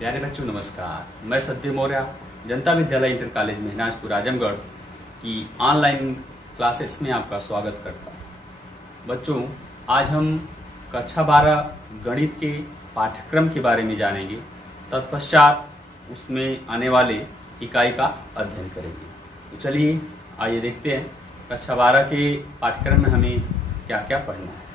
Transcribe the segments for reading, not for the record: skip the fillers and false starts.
प्यारे बच्चों नमस्कार। मैं सत्य मौर्य जनता विद्यालय इंटर कॉलेज महनाजपुर आजमगढ़ की ऑनलाइन क्लासेस में आपका स्वागत करता हूँ। बच्चों, आज हम कक्षा 12 गणित के पाठ्यक्रम के बारे में जानेंगे। तत्पश्चात उसमें आने वाले इकाई का अध्ययन करेंगे। तो चलिए आइए देखते हैं कक्षा 12 के पाठ्यक्रम में हमें क्या क्या पढ़ना है।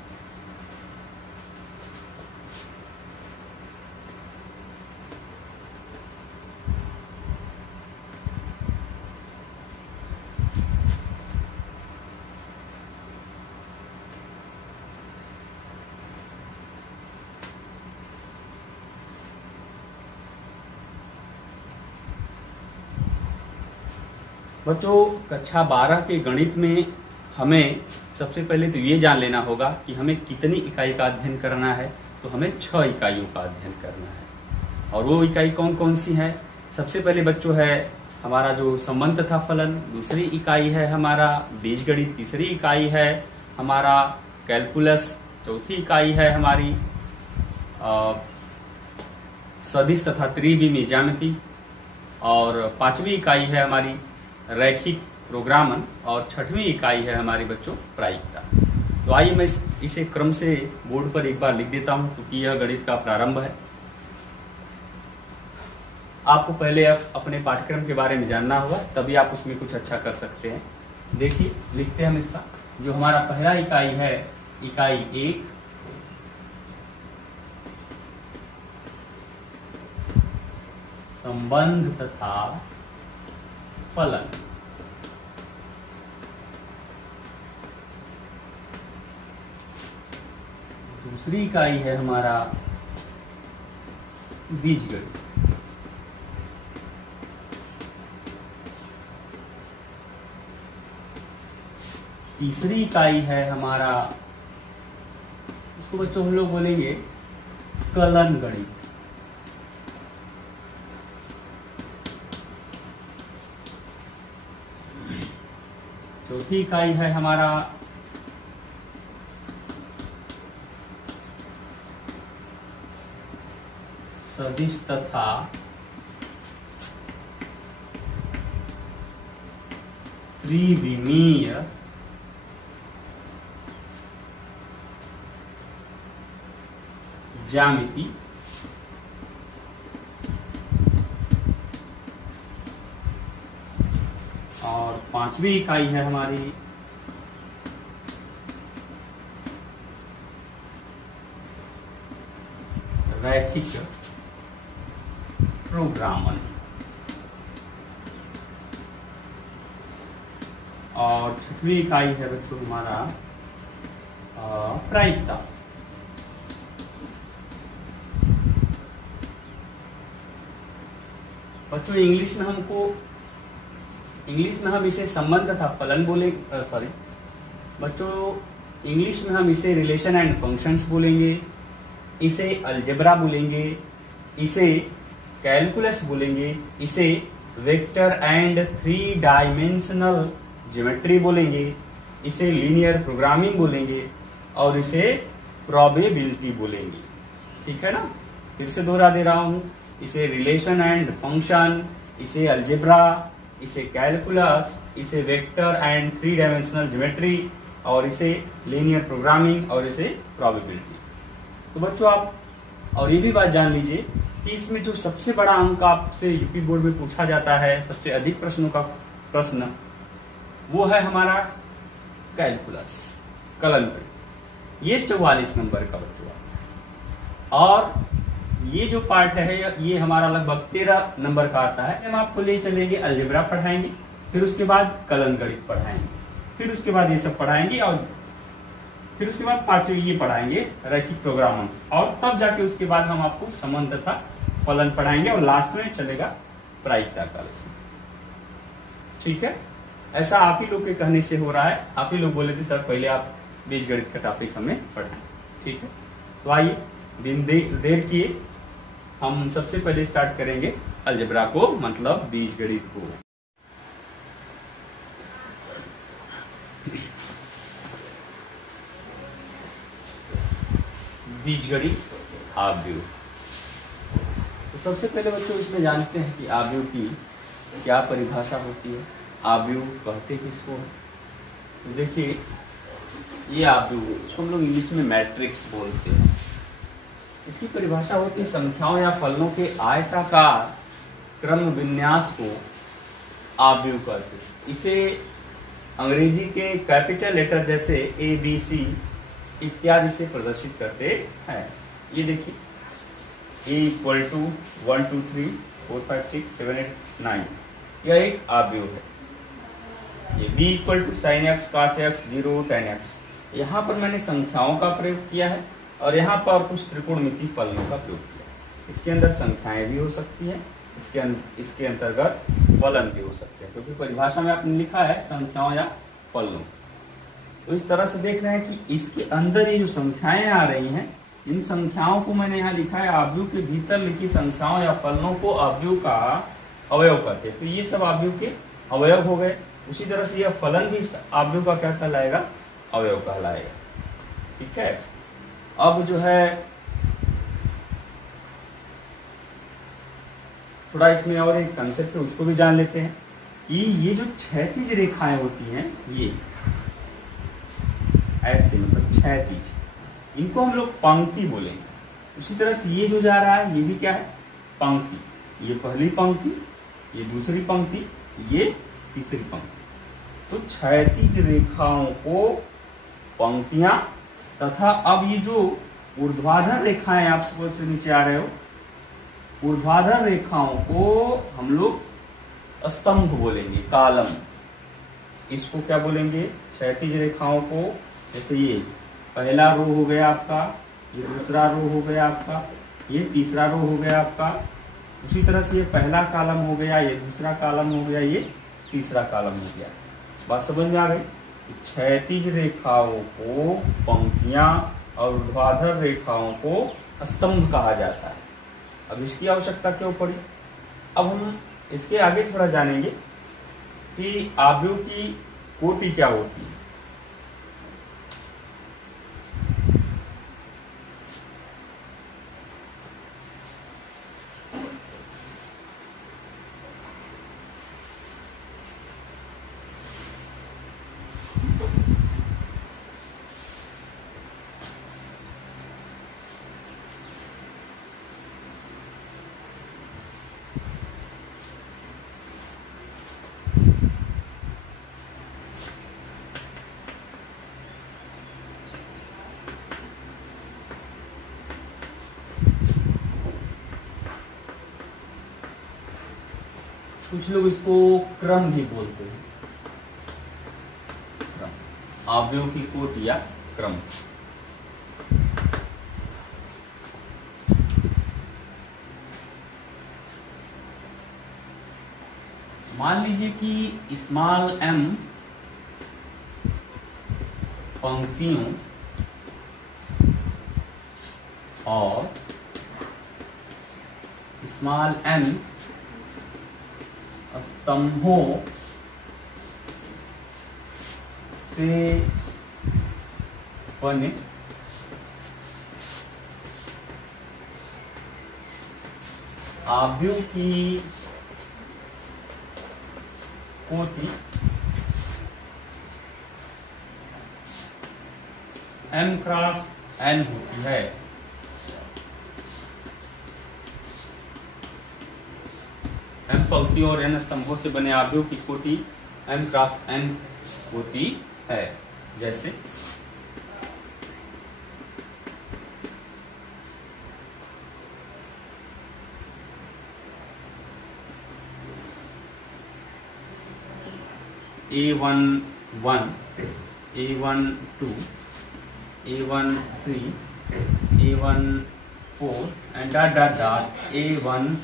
बच्चों, कक्षा 12 के गणित में हमें सबसे पहले तो ये जान लेना होगा कि हमें कितनी इकाई का अध्ययन करना है। तो हमें 6 इकाइयों का अध्ययन करना है। और वो इकाई कौन कौन सी है? सबसे पहले बच्चों है हमारा जो संबंध तथा फलन, दूसरी इकाई है हमारा बीजगणित, तीसरी इकाई है हमारा कैलकुलस, चौथी इकाई है हमारी सदिश तथा त्रिविमीय ज्यामिति, और 5वीं इकाई है हमारी रैखिक प्रोग्रामन, और 6वीं इकाई है हमारी बच्चों प्रायिकता। तो आइए मैं इसे क्रम से बोर्ड पर एक बार लिख देता हूं, क्योंकि यह गणित का प्रारंभ है। आपको पहले अपने पाठ्यक्रम के बारे में जानना होगा, तभी आप उसमें कुछ अच्छा कर सकते हैं। देखिए लिखते हैं हम इसका। जो हमारा पहला इकाई है, इकाई 1, संबंध तथा फलन। दूसरी इकाई है हमारा बीजगणित। तीसरी इकाई है हमारा, इसको बच्चों हम लोग बोलेंगे कलन गणित। चौथी इकाई है हमारा सदिश तथा त्रिविमीय ज्यामिति। और 5वीं इकाई है हमारी रैखिक प्रोग्रामन। और 6वीं इकाई है बच्चों हमारा प्रायिकता। बच्चों इंग्लिश में हम इसे संबंध तथा फलन बोले, सॉरी बच्चों, इंग्लिश में हम इसे रिलेशन एंड फंक्शंस बोलेंगे, इसे अलजेब्रा बोलेंगे, इसे कैलकुलस बोलेंगे, इसे वेक्टर एंड 3 डायमेंशनल ज्योमेट्री बोलेंगे, इसे लीनियर प्रोग्रामिंग बोलेंगे, और इसे प्रोबेबिलिटी बोलेंगे। ठीक है ना? फिर से दोहरा दे रहा हूं, इसे रिलेशन एंड फंक्शन, इसे अलजेब्रा, इसे कैलकुलस, इसे वेक्टर एंड 3 डायमेंशनल ज्योमेट्री, और इसे लीनियर प्रोग्रामिंग, और इसे प्रोबेबिलिटी। तो बच्चों आप और ये भी बात जान लीजिए कि इसमें जो सबसे बड़ा अंक आपसे यूपी बोर्ड में पूछा जाता है, सबसे अधिक प्रश्नों का प्रश्न, वो है हमारा कैलकुलस, कलन गणित। ये 44 नंबर का बच्चों आता है। और ये जो पार्ट है ये हमारा लगभग 13 नंबर का आता है। हम आपको ले चलेंगे, अलजेब्रा पढ़ाएंगे, फिर उसके बाद कलन गणित पढ़ाएंगे, फिर उसके बाद ये सब पढ़ाएंगे, और फिर उसके बाद 5वीं ये पढ़ाएंगे रैखिक प्रोग्रामन, और तब जाके उसके बाद हम आपको संबंध तथा फलन पढ़ाएंगे, और लास्ट में चलेगा प्रायिकता का लेसन। ठीक है? ऐसा आप ही लोग के कहने से हो रहा है। आप ही लोग बोले थे सर पहले आप बीजगणित का टॉपिक हमें पढ़ाएं। ठीक है? तो आइए बिन देर किए हम सबसे पहले स्टार्ट करेंगे अलजेब्रा को, मतलब बीजगणित को। बीजगणित हाफ व्यू। तो सबसे पहले बच्चों इसमें जानते हैं कि आव्यूह की क्या परिभाषा होती है, आव्यूह कहते किसको है। तो देखिए ये आव्यूह, इसको हम लोग इंग्लिश में मैट्रिक्स बोलते हैं। इसकी परिभाषा होती है संख्याओं या फलनों के आयताकार क्रम विन्यास को आव्यूह कहते हैं। इसे अंग्रेजी के कैपिटल लेटर जैसे ए बी सी इत्यादि से प्रदर्शित करते हैं। ये देखिए A = 1 2 3 4 5 6 7 8 9, यह एक आव्यूह है। ये B = sin x cos x 0 tan x, यहाँ पर मैंने संख्याओं का प्रयोग किया है और यहाँ पर कुछ त्रिकोणमितीय फलनों का प्रयोग किया है। इसके अंदर संख्याएं भी हो सकती हैं, इसके अंतर्गत फलन भी हो सकते हैं, क्योंकि परिभाषा में आपने लिखा है संख्याओं या फलनों। तो इस तरह से देख रहे हैं कि इसके अंदर ये जो संख्याएं आ रही हैं, इन संख्याओं को मैंने यहाँ लिखा है आव्यूह के भीतर लिखी संख्याओं या फलनों को आव्यूह का अवयव कहते हैं। तो ये सब आव्यूह के अवयव हो गए। उसी तरह से यह फलन भी आव्यूह का क्या कहलाएगा, अवयव कहलाएगा। ठीक है, अब जो है थोड़ा इसमें और एक कंसेप्ट है, उसको भी जान लेते हैं कि ये जो क्षैतिज रेखाएं होती हैं, ये ऐसे मतलब क्षैतिज, इनको हम लोग पंक्ति बोलेंगे। उसी तरह से ये जो जा रहा है, ये भी क्या है, पंक्ति। ये पहली पंक्ति, ये दूसरी पंक्ति, ये तीसरी पंक्ति। तो क्षैतिज रेखाओं को पंक्तियां तथा अब ये जो ऊर्ध्वाधर रेखाएं आपको से नीचे आ रहे हो, ऊर्ध्वाधर रेखाओं को हम लोग स्तंभ बोलेंगे, कालम। इसको क्या बोलेंगे, क्षैतिज रेखाओं को, जैसे ये पहला रो हो गया आपका, ये दूसरा रो हो गया आपका, ये तीसरा रो हो गया आपका। उसी तरह से ये पहला कॉलम हो गया, ये दूसरा कॉलम हो गया, ये तीसरा कॉलम हो गया। बात समझ में आ गई। क्षैतिज रेखाओं को पंक्तियां और ऊर्ध्वाधर रेखाओं को स्तंभ कहा जाता है। अब इसकी आवश्यकता क्यों पड़ी, अब हम इसके आगे थोड़ा जानेंगे कि आव्यूह की कोटि क्या होती है। कुछ लोग इसको क्रम भी बोलते हैं, आव्यूह की कोटि या क्रम। मान लीजिए कि स्मॉल m पंक्तियों और स्मॉल n स्तंभों से बने आव्यूह की कोटि m क्रॉस n होती है। m पंक्तियों और n स्तंभों से बने आव्यूह की कोटि m क्रॉस n होती है। जैसे A11, A12, A13, A14 and dot dot dot A1n।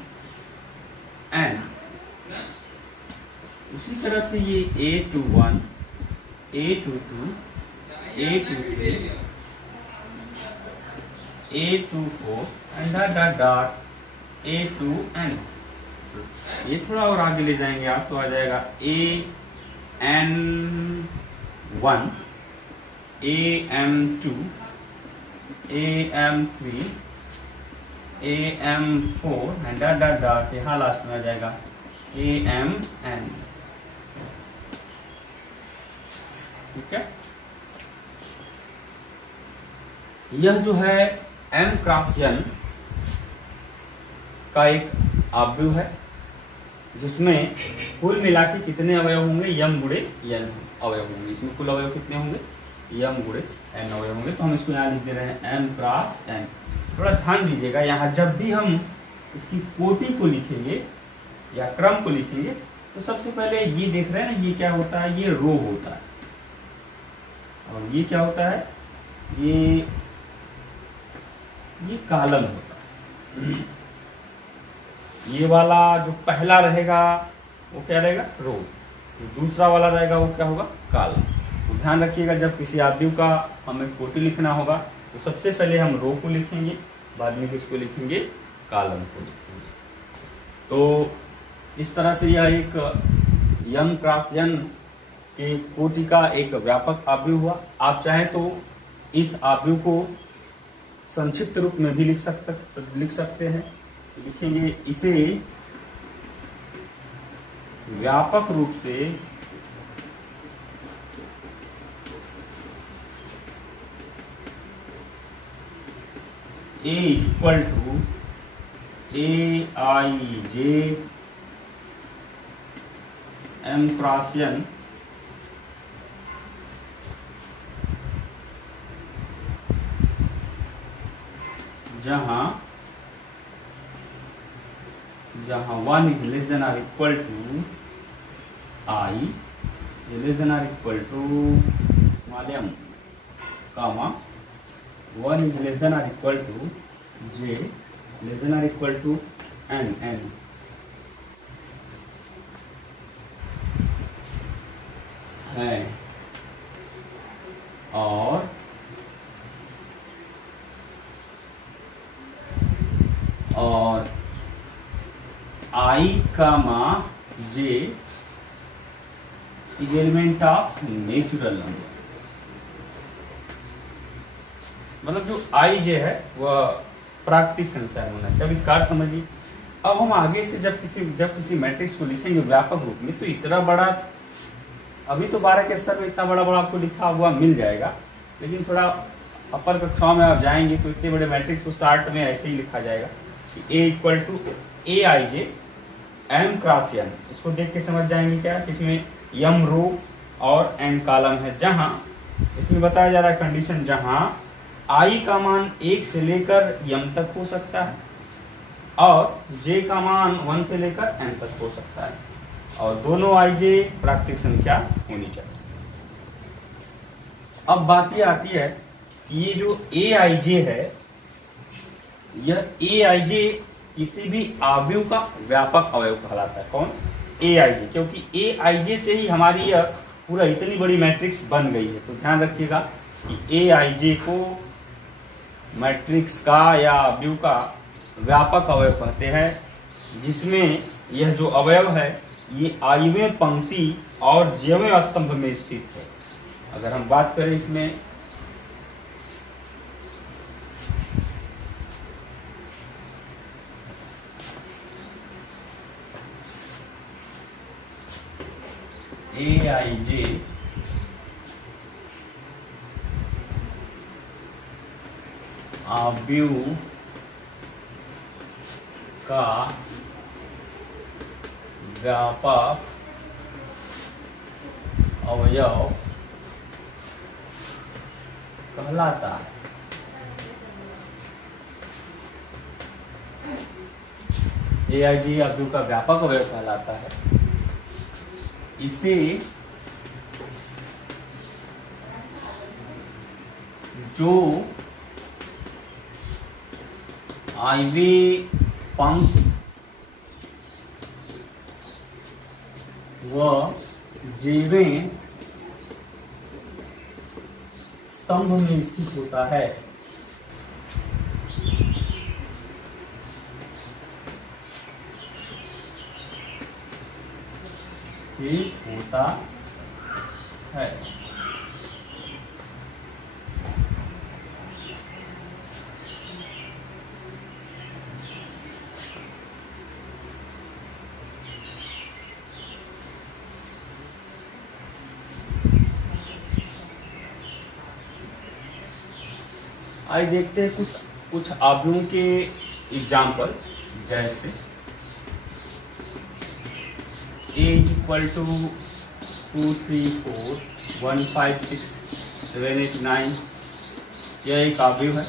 उसी तरह से ये A21, A22, A23, A24 and dot dot dot A2n। ये थोड़ा और आगे ले जाएंगे आप तो आ जाएगा AM1, AM2, AM3, AM4 and dot dot dot, यहाँ लास्ट में आ जाएगा AMN। ठीक है, यह जो है M क्रॉस N का एक आव्यूह है, जिसमें कुल मिला के कितने अवयव होंगे, m गुणे n अवयव होंगे। इसमें कुल अवयव कितने होंगे, m गुणे n अवयव होंगे। तो हम इसको यहाँ लिख दे रहे हैं m क्रॉस n। थोड़ा ध्यान दीजिएगा, यहाँ जब भी हम इसकी कोटि को लिखेंगे या क्रम को लिखेंगे तो सबसे पहले ये देख रहे हैं ना, ये क्या होता है, ये रो होता है, और ये क्या होता है, ये कॉलम होता है। ये वाला जो पहला रहेगा वो क्या रहेगा, रो, तो दूसरा वाला रहेगा वो क्या होगा, कॉलम। तो ध्यान रखिएगा, जब किसी आव्यूह का हमें कोटि लिखना होगा तो सबसे पहले हम रो को लिखेंगे, बाद में किसको लिखेंगे, कॉलम को लिखेंगे। तो इस तरह से यह एक m क्रॉस n के कोटि का एक व्यापक आव्यूह हुआ। आप चाहें तो इस आव्यूह को संक्षिप्त रूप में भी लिख सकते हैं। लिखेंगे इसे व्यापक रूप से A equal to AIJ M cross n जहां 1 is less than or equal to I, less than or equal to small m, comma 1 is less than or equal to J, less than or equal to N है, और I comma J is element of natural number. मतलब जो I J है वह प्राकृतिक संख्या होना चाहिए। अब इसका समझिए। अब हम आगे से जब किसी मैट्रिक्स को लिखेंगे व्यापक रूप में, तो इतना बड़ा, अभी तो 12 के स्तर में इतना बड़ा आपको लिखा हुआ मिल जाएगा, लेकिन थोड़ा अपर कक्षाओं में आप जाएंगे तो इतने बड़े मैट्रिक्स को शार्ट में ऐसे ही लिखा जाएगा कि A equal to AIJ M cross n। इसको देख के समझ जाएंगे क्या, इसमें m रो और n कॉलम है, जहां इसमें बताया जा रहा है कंडीशन जहां I का मान 1 से लेकर m तक हो सकता है और j का मान 1 से लेकर n तक हो सकता है, और दोनों IJ प्राकृतिक संख्या होनी चाहिए। अब बात ये आती है कि ये जो AIJ है, यह AIJ किसी भी आव्यूह का व्यापक अवयव कहलाता है। कौन, AIJ, क्योंकि AIJ से ही हमारी यह पूरा इतनी बड़ी मैट्रिक्स बन गई है। तो ध्यान रखिएगा कि AIJ को मैट्रिक्स का या आव्यूह का व्यापक अवयव कहते हैं, जिसमें यह जो अवयव है ये आईवें पंक्ति और जेवें स्तंभ में स्थित है। अगर हम बात करें इसमें AIJ आव्यूह का व्यापक अवयव कहलाता है। AIJ आव्यूह का व्यापक अवयव कहलाता है। इसे जो आईवे पंक्ति व जेवें स्तंभ में स्थित होता है, होता है। आज देखते हैं कुछ अवयवों के एग्जाम्पल, जैसे a इक्वल टू 2 3 4 1 5 6 7 8 9, यह एक अवयव है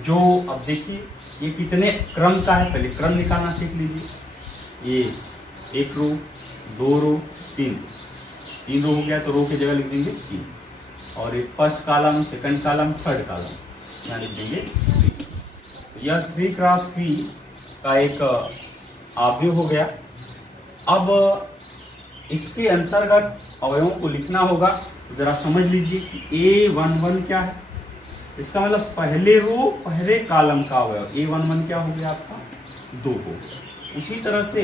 जो, अब देखिए ये कितने क्रम का है, पहले क्रम निकालना सीख लीजिए। ये एक रो, दो रो, तीन रो हो गया, तो रो की जगह लिख देंगे 3, और एक first column, second column, third column, यहाँ लिख देंगे 3। तो यह 3 क्रॉस 3 का एक अवयव हो गया। अब इसके अंतर्गत अवयवों को लिखना होगा, तो जरा समझ लीजिए कि A11 क्या है। इसका मतलब पहले रो पहले कॉलम का अवयव A11 क्या हो गया आपका, 2 हो गया। उसी तरह से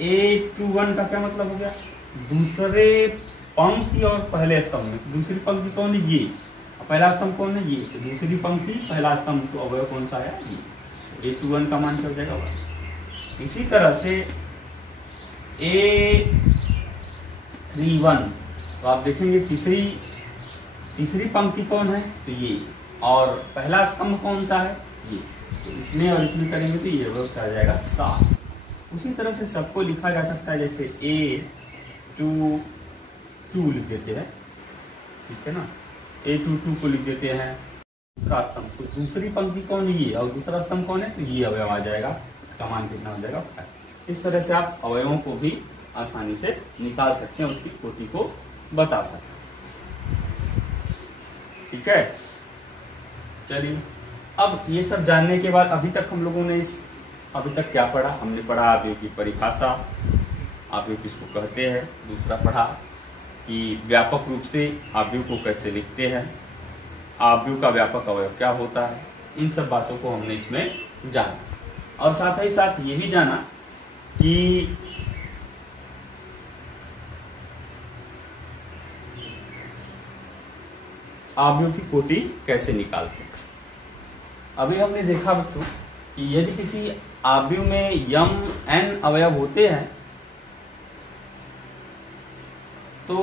A21 का क्या मतलब हो गया, दूसरे पंक्ति और पहले स्तंभ में। दूसरी पंक्ति कौन है, ये, पहला स्तंभ कौन है, ये, तो दूसरी पंक्ति पहला स्तंभ, तो अवयव कौन सा है, ये। A21 का मान क्या हो जाएगा 1। इसी तरह से A31, तो आप देखेंगे तीसरी पंक्ति कौन है, तो ये, और पहला स्तंभ कौन सा है, ये। तो इसमें और इसमें करेंगे तो ये अवयव आ जाएगा 7। उसी तरह से सबको लिखा जा सकता है, जैसे A22 लिख देते हैं, ठीक है ना, A22 को लिख देते हैं। दूसरा स्तंभ, तो दूसरी पंक्ति कौन है, ये, और दूसरा स्तंभ कौन है, तो ये अवयव आ जाएगा। इसका मान कितना हो जाएगा 5। इस तरह से आप अवयवों को भी आसानी से निकाल सकते हैं, उसकी कोटि को बता सकते हैं, ठीक है। चलिए, अब ये सब जानने के बाद अभी तक हम लोगों ने अभी तक क्या पढ़ा, हमने पढ़ा अवयव की परिभाषा, अवयव किसको कहते हैं, दूसरा पढ़ा कि व्यापक रूप से अवयव को कैसे लिखते हैं, अवयव का व्यापक अवयव क्या होता है, इन सब बातों को हमने इसमें जाना, और साथ ही साथ ये भी जाना कि अवयव की कोटि कैसे निकालते हैं। अभी हमने देखा बच्चों कि यदि किसी अवयव में n अवयव होते हैं तो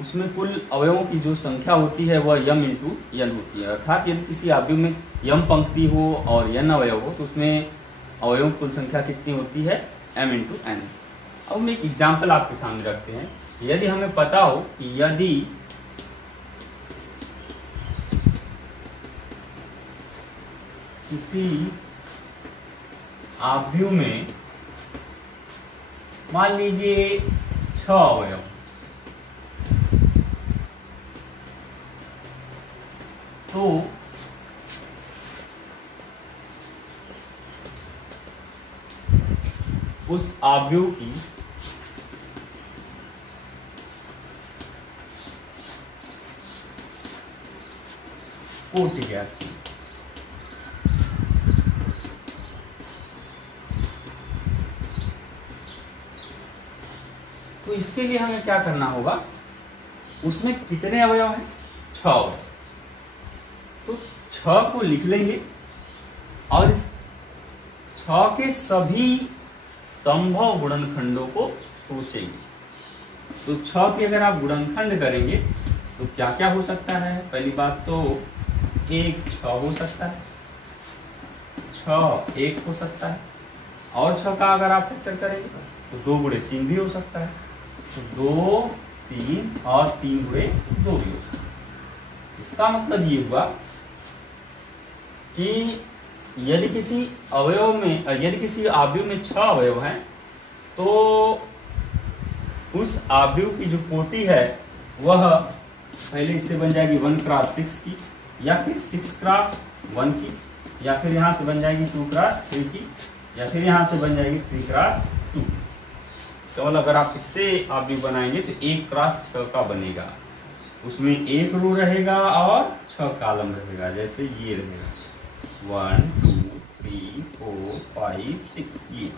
उसमें कुल अवयवों की जो संख्या होती है वह m इंटू n होती है। अर्थात यदि किसी अवयव में m पंक्ति हो और n अवयव हो तो उसमें अवयवों की कुल संख्या कितनी होती है, m इंटू n। अब हम एक एग्जाम्पल आपके सामने रखते हैं। यदि हमें पता हो कि यदि किसी अवयव में मान लीजिए 6 अवयव, तो उस अवयव की कोटि ज्ञात की। तो इसके लिए हमें क्या करना होगा, उसमें कितने अवयव हैं, 6 अवयव, तो 6 को लिख लेंगे और इस 6 के सभी संभव गुणनखंडों को सोचेंगे। तो 6 के अगर आप गुणनखंड करेंगे तो क्या क्या हो सकता है, पहली बात तो 1 6 हो सकता है, 6 1 हो सकता है, और 6 का अगर आप फैक्टर करेंगे तो 2 गुणे 3 भी हो सकता है, तो 2 3 और 3 गुणे 2 भी हो सकता है। इसका मतलब ये हुआ कि यदि किसी अवयव में 6 अवयव हैं तो उस अवयव की जो कोटि है वह पहले इससे बन जाएगी 1 क्रॉस 6 की, या फिर 6 क्रॉस 1 की, या फिर यहां से बन जाएगी 2 क्रॉस 3 की, या फिर यहां से बन जाएगी 3 क्रॉस 2। केवल अगर आप इससे अवयव बनाएंगे तो 1 क्रॉस 6 का बनेगा, उसमें 1 रो रहेगा और 6 कॉलम रहेगा, जैसे ये रहेगा 1 2 3 4 5 6 ये।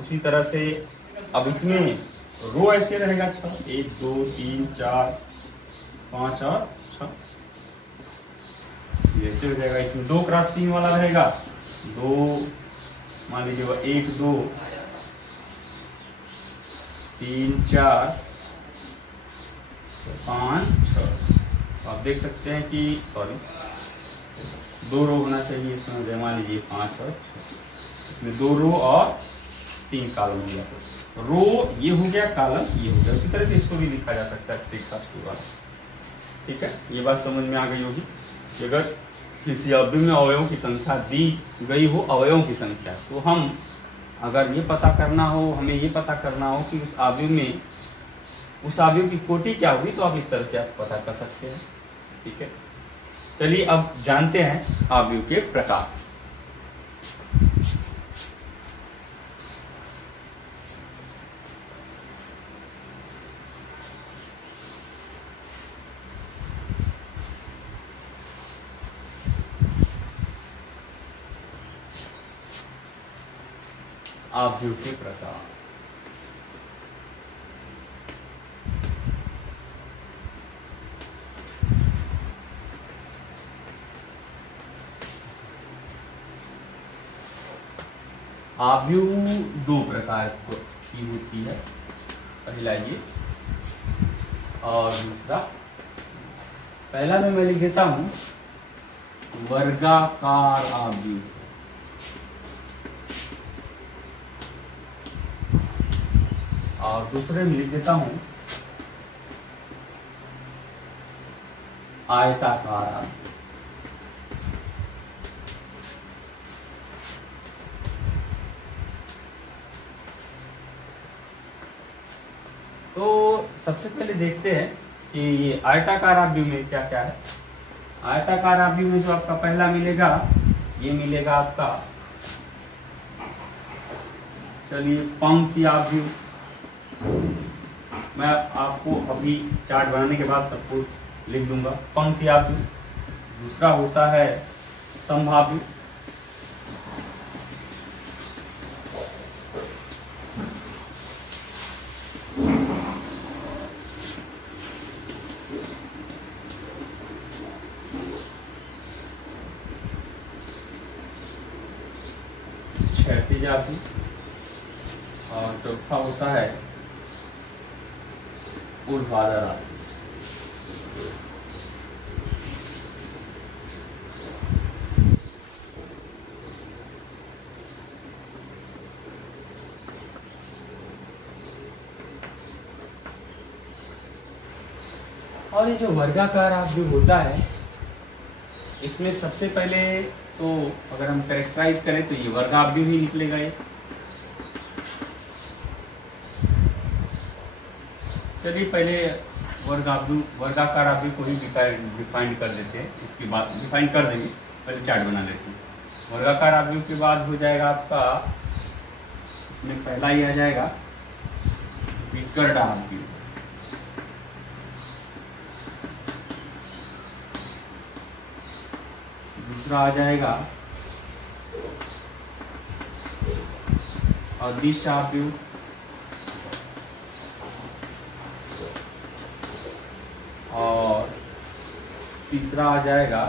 उसी तरह से अब इसमें रो ऐसे रहेगा 6, 1 2 3 4 5 और 6 ऐसे हो जाएगा। इसमें 2 क्रॉस 3 वाला रहेगा, 2 मान लीजिए 1 2 3 4 5 6, आप देख सकते हैं कि सॉरी 2 रो होना चाहिए इसमें, मान लीजिए 5 और इसमें 2 रो और 3 कॉलम हो गया। रो ये हो गया, कॉलम ये हो गया। उसी तरह से इसको भी लिखा जा सकता है ब्रेकफास्ट के बाद। ठीक है, ये बात समझ में आ गई होगी कि अगर किसी अवयव में अवयवों की संख्या दी गई हो, अवयवों की संख्या, तो हम अगर ये पता करना हो, हमें ये पता करना हो कि उस अवयव में उस अवयव की कोटि क्या होगी, तो आप इस तरह से आप पता कर सकते हैं। ठीक है, चलिए अब जानते हैं अवयव के प्रकार। अवयव के प्रकार। अवयव 2 प्रकार की होती है, पहला ये और दूसरा। पहला में मैं लिख देता हूं वर्गाकार अवयव, और दूसरे में लिख देता हूं आयताकार अवयव। तो सबसे पहले देखते हैं कि ये आयताकार अवयव में क्या क्या है। आयताकार अवयव में जो आपका पहला मिलेगा, ये मिलेगा आपका, चलिए पंक्ति अवयव। मैं आपको अभी चार्ट बनाने के बाद सबको लिख दूंगा। पंक्ति अवयव। दूसरा होता है स्तंभ अवयव। क्षैतिज अवयव। और चौथा होता है ऊर्ध्वाधर अवयव। और ये जो वर्गाकार अवयव होता है, इसमें सबसे पहले तो अगर हम कैरेक्टराइज करें तो ये वर्गावयव ही निकलेगा। ये चलिए पहले वर्गाकार अवयव को ही डिफाइन कर देते हैं, इसके बाद डिफाइन कर देंगे, पहले चार्ट बना लेते हैं। वर्गाकार अवयव के बाद हो जाएगा आपका, इसमें पहला ही आ जाएगा विकर्ण अवयव। दूसरा आ जाएगा अदिश अवयव। और तीसरा आ जाएगा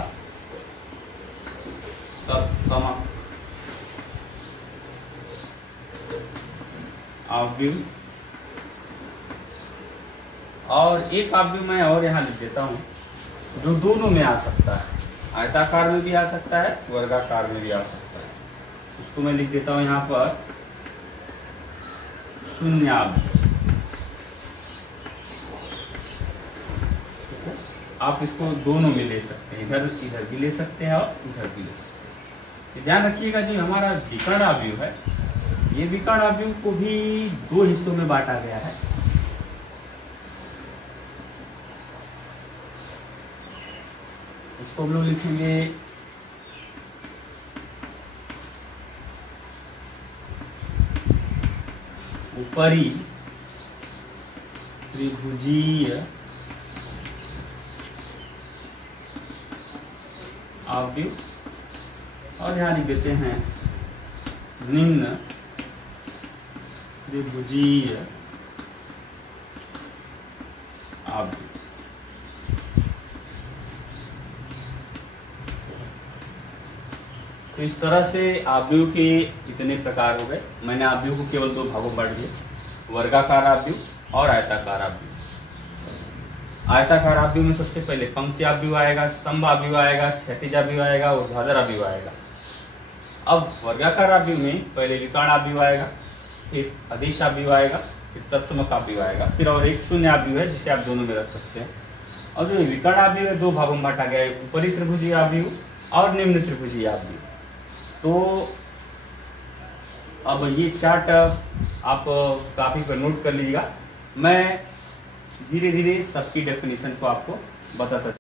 तत्सम अवयव। और एक अवयव मैं और यहाँ लिख देता हूँ जो दोनों में आ सकता है, आयताकार में भी आ सकता है, वर्गाकार में भी आ सकता है। उसको मैं लिख देता हूँ यहाँ पर शून्यावयव। आप इसको दोनों में ले सकते हैं, इधर भी ले सकते हैं और इधर भी ले सकते हैं। ध्यान रखिएगा जो हमारा विकर्ण अवयव है, ये विकर्ण अवयव को भी 2 हिस्सों में बांटा गया है। इसको हम लोग लिखेंगे ऊपरी त्रिभुजीय अवयव, और यहाँ लिख देते हैं निम्न त्रिभुजीय अवयव। तो इस तरह से अवयव के इतने प्रकार हो गए। मैंने अवयव को केवल 2 भागों में बांट दिया, वर्गाकार अवयव और आयताकार अवयव। आयताकार आव्यूह में सबसे पहले पंक्ति आव्यूह आएगा, स्तंभ आव्यूह आएगा, क्षैतिज आव्यूह आएगा, ऊर्ध्वाधर आव्यूह आएगा। अब वर्गाकार आव्यूह में पहले विकर्ण आव्यूह आएगा, फिर अदिश आव्यूह आएगा, फिर तत्समक आव्यूह आएगा, फिर और एक शून्य आव्यूह है जिसे आप दोनों में रख सकते हैं। और जो विकर्ण आव्यूह है दो भागों में बांटा गया है, ऊपरी त्रिभुजीय आव्यूह और निम्न त्रिभुजीय आव्यूह। तो अब ये चार्ट आप काफी पर नोट कर लीजिएगा, मैं धीरे धीरे सबकी डेफिनेशन को आपको बताता